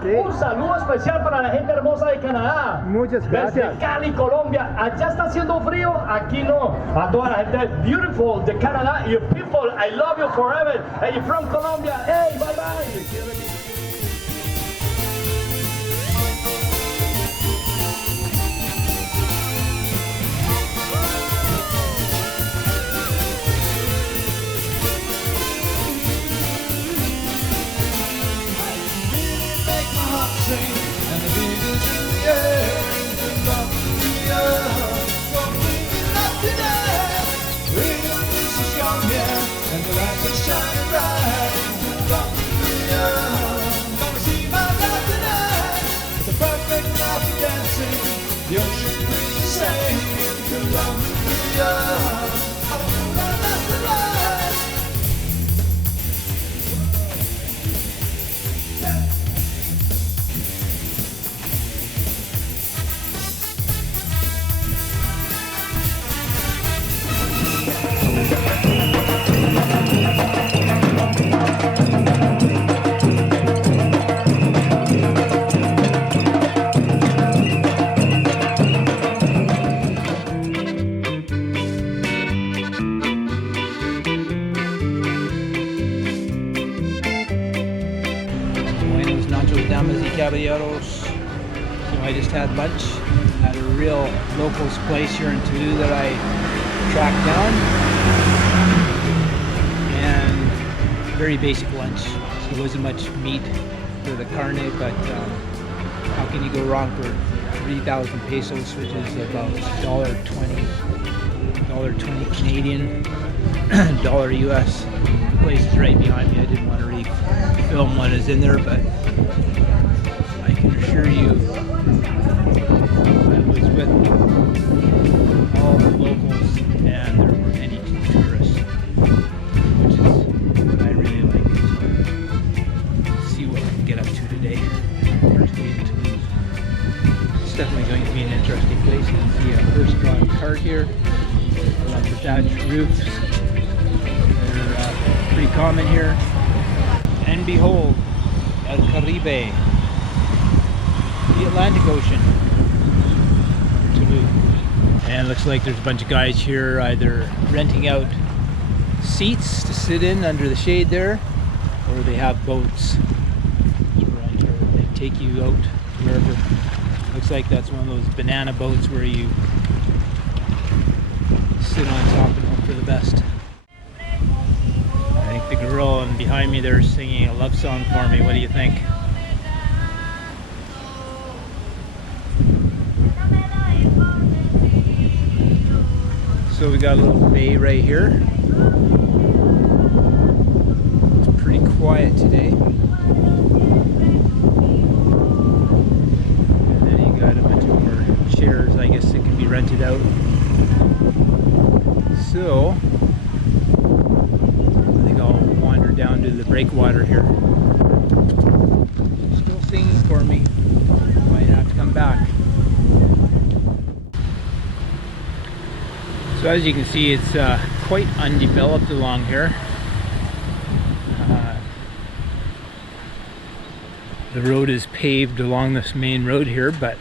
Sí. Un saludo especial para la gente hermosa de Canadá. Muchas gracias. Desde Cali, Colombia. Allá está haciendo frío, aquí no. A toda la gente beautiful de Canadá. You people, I love you forever. And you're from Colombia. Hey, bye bye. And the beat is in the air in Colombia. So bring it up today. Freedom is so strong here, and the lights are shining bright in Colombia. Gonna see my love tonight. It's a perfect night for dancing. The ocean breeze is saying in Colombia. I don't know why that's the right. Damas y caballeros. So I just had lunch at a real locals place here in Tolu that I tracked down, and very basic lunch. So there wasn't much meat for the carne, but how can you go wrong for 3,000 pesos, which is about $1.20 Canadian, dollar US. The place is right behind me. I didn't want to film what is in there, but I can assure you I was with all the locals and there weren't any tourists, which is what I really like. So let's see what we can get up to today. First day in Toulouse. It's definitely going to be an interesting place. You can see a horse-drawn cart here. Lots of thatched roofs. They're pretty common here. And behold, El Caribe, the Atlantic Ocean, Tolu. And it looks like there's a bunch of guys here either renting out seats to sit in under the shade there, or they have boats right here. They take you out to wherever. Looks like that's one of those banana boats where you sit on top and hope for the best. I think the girl and behind me they're singing a love song for me. What do you think? So we got a little bay right here. It's pretty quiet today. And then you got a bunch of more chairs. I guess it can be rented out. So down to the breakwater here. Still singing for me. Might have to come back. So as you can see, it's quite undeveloped along here. The road is paved along this main road here, but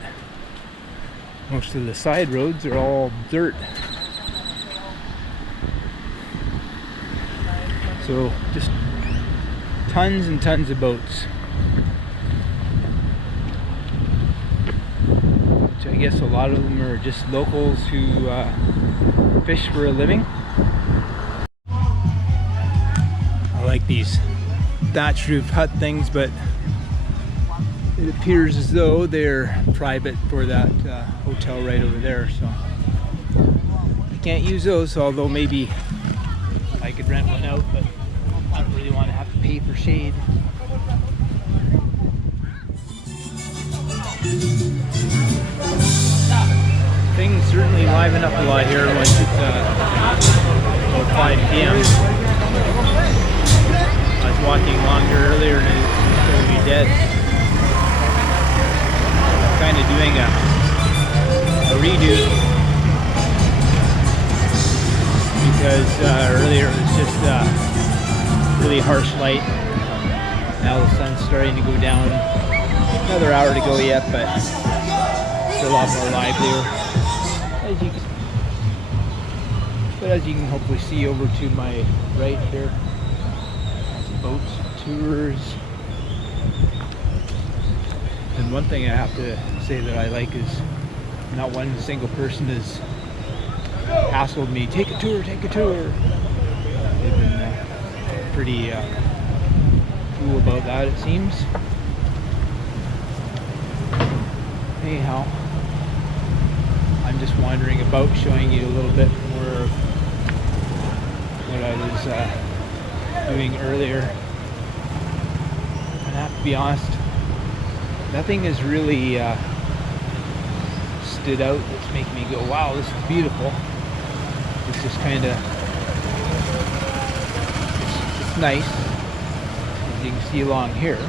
most of the side roads are all dirt. So just tons and tons of boats, which I guess a lot of them are just locals who fish for a living. I like these thatch roof hut things, but it appears as though they're private for that hotel right over there, so I can't use those, although maybe I could rent one out, but I don't really want to have to pay for shade. Things certainly liven up a lot here once it's about 5 p.m. I was walking along here earlier and it was totally dead. I'm kind of doing a redo because earlier it was just really harsh light. Now the sun's starting to go down. Another hour to go yet, but it's a lot more livelier. As you can hopefully see over to my right here, boats, tours. And one thing I have to say that I like is not one single person has hassled me, take a tour, take a tour. They've been pretty cool about that, it seems. Anyhow, I'm just wandering about, showing you a little bit more of what I was doing earlier. And I have to be honest, nothing has really stood out that's making me go, wow, this is beautiful. It's just kind of, it's nice, as you can see along here.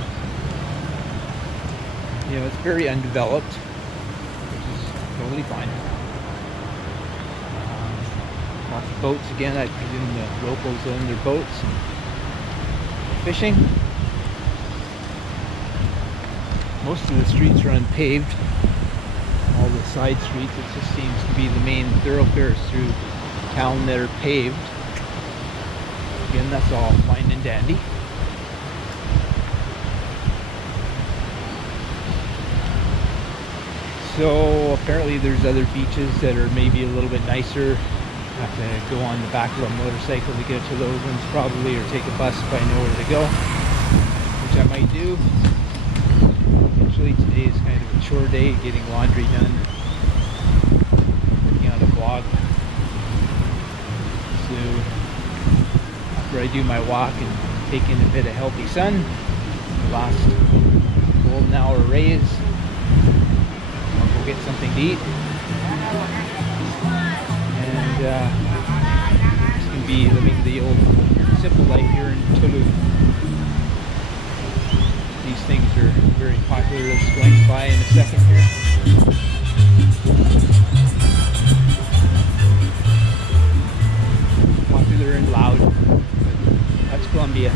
You know, it's very undeveloped, which is totally fine. Lots of boats again. I presume the locals own their boats and fishing. Most of the streets are unpaved. All the side streets, it just seems to be the main thoroughfares through town that are paved. Again, that's all fine and dandy. So apparently there's other beaches that are maybe a little bit nicer. Have to go on the back of a motorcycle to get to those ones probably, or take a bus if I know where to go, which I might do. Actually, today is kind of a chore day, getting laundry done, working on a vlog. So after I do my walk and take in a bit of healthy sun, the last golden hour rays, I'll go get something to eat. And just gonna be living the old simple life here in Tolu. These things are very popular. Let's swing by in a second here. Popular and loud. That's Colombia.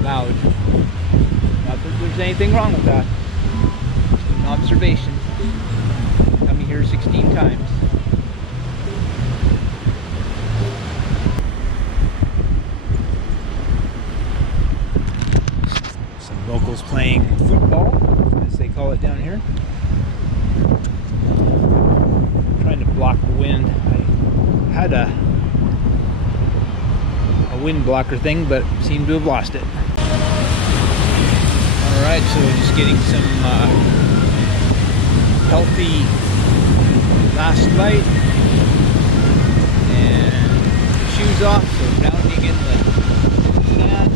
Loud. Not that there's anything wrong with that. Just an observation. Coming here 16 times. Locals playing football, as they call it down here. I'm trying to block the wind. I had a wind blocker thing, but seem to have lost it. Alright, so just getting some healthy last bite. And shoes off, so grounding in the sand.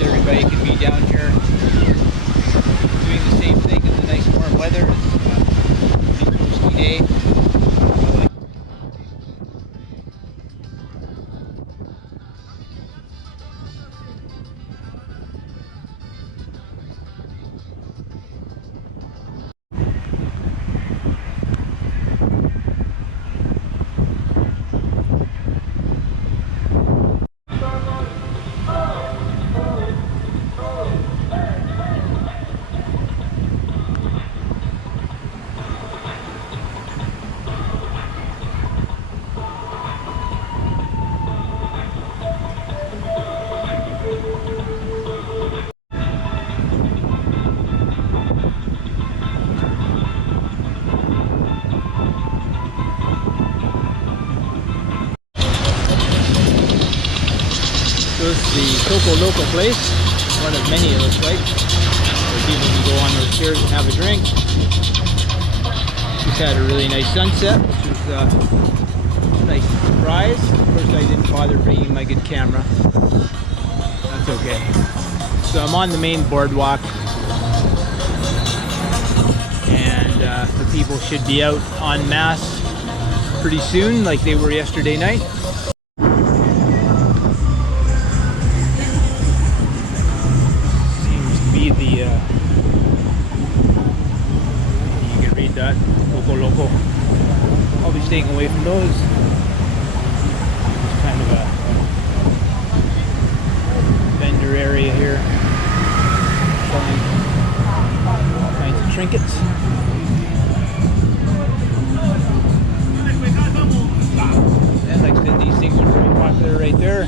Everybody can be down here doing the same thing in the nice warm weather. It's a toasty day. This is the local place, one of many it looks like, where people can go on those chairs and have a drink. Just had a really nice sunset, which was a nice surprise. Of course, I didn't bother bringing my good camera. That's okay. So I'm on the main boardwalk, and the people should be out en masse pretty soon, like they were yesterday night. The you can read that, local. I'll be staying away from those. It's kind of a vendor area here selling all kinds of trinkets. And like I said, these things are pretty popular right there.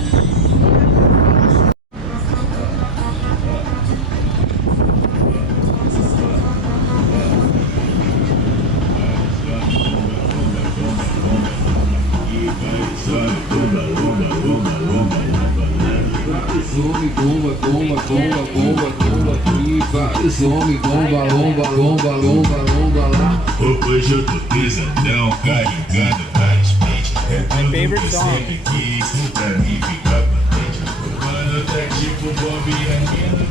Hoje eu tô pesadão, carregando vários pentes. My favorite song. Pra mim ficar contente. Mano, tá tipo Bob e aquilo.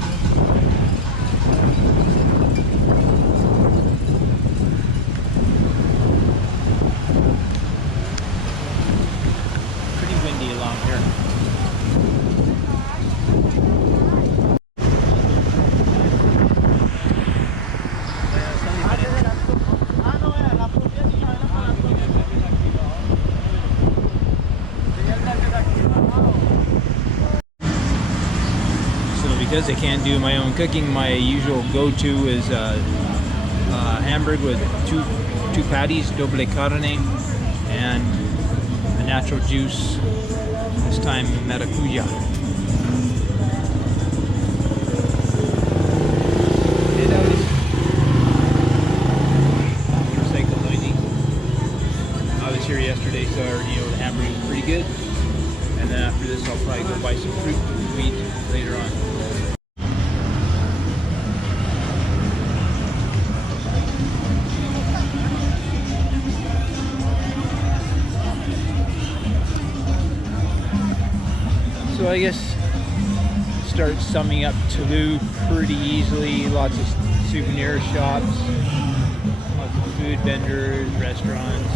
Pretty windy along here. Because I can't do my own cooking, my usual go-to is hamburger with two patties, doble carne, and a natural juice, this time maracuja. Motorcycle noisy. I was here yesterday, so I already know the hamburger was pretty good. And then after this, I'll probably go buy some fruit to eat later on. So I guess start summing up Tolu pretty easily. Lots of souvenir shops, lots of food vendors, restaurants,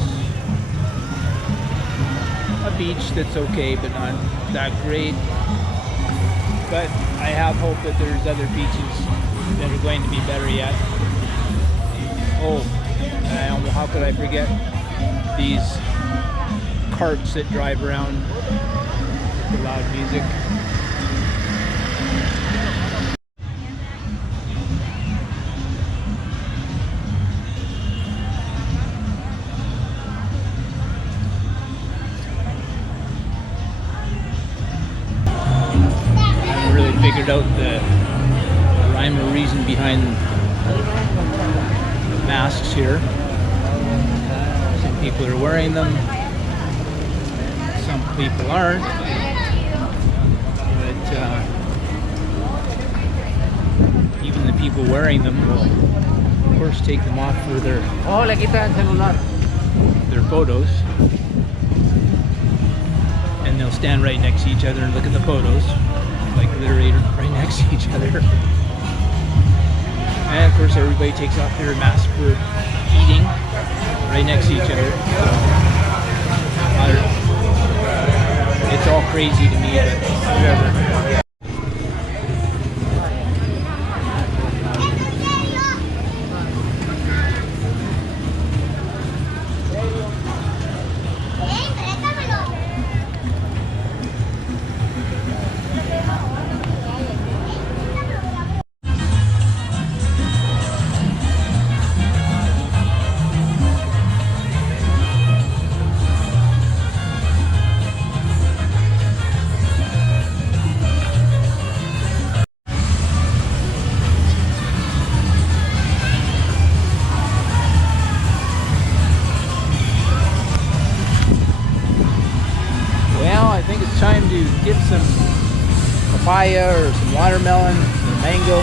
a beach that's okay but not that great. But I have hope that there's other beaches that are going to be better yet. Oh, and how could I forget these carts that drive around with the loud music. Figured out the rhyme or reason behind the masks here. Some people are wearing them, some people aren't. But even the people wearing them will, of course, take them off for their photos. And they'll stand right next to each other and look at the photos. Like literally right next to each other. And of course everybody takes off their mask for eating right next to each other. So, it's all crazy to me, but whatever. I think it's time to get some papaya or some watermelon or mango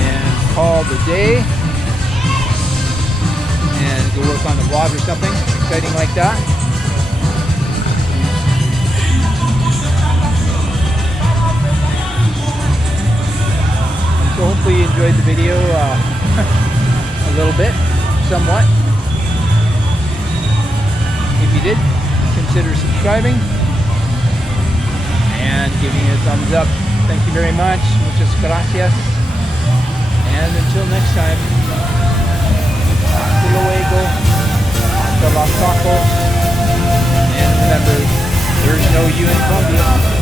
and call the day and go work on the vlog or something exciting like that. So hopefully you enjoyed the video a little bit, somewhat. If you did, consider subscribing and giving it a thumbs up. Thank you very much. Muchas gracias. And until next time, hasta luego, hasta los tacos. And remember, there's no you in Colombia.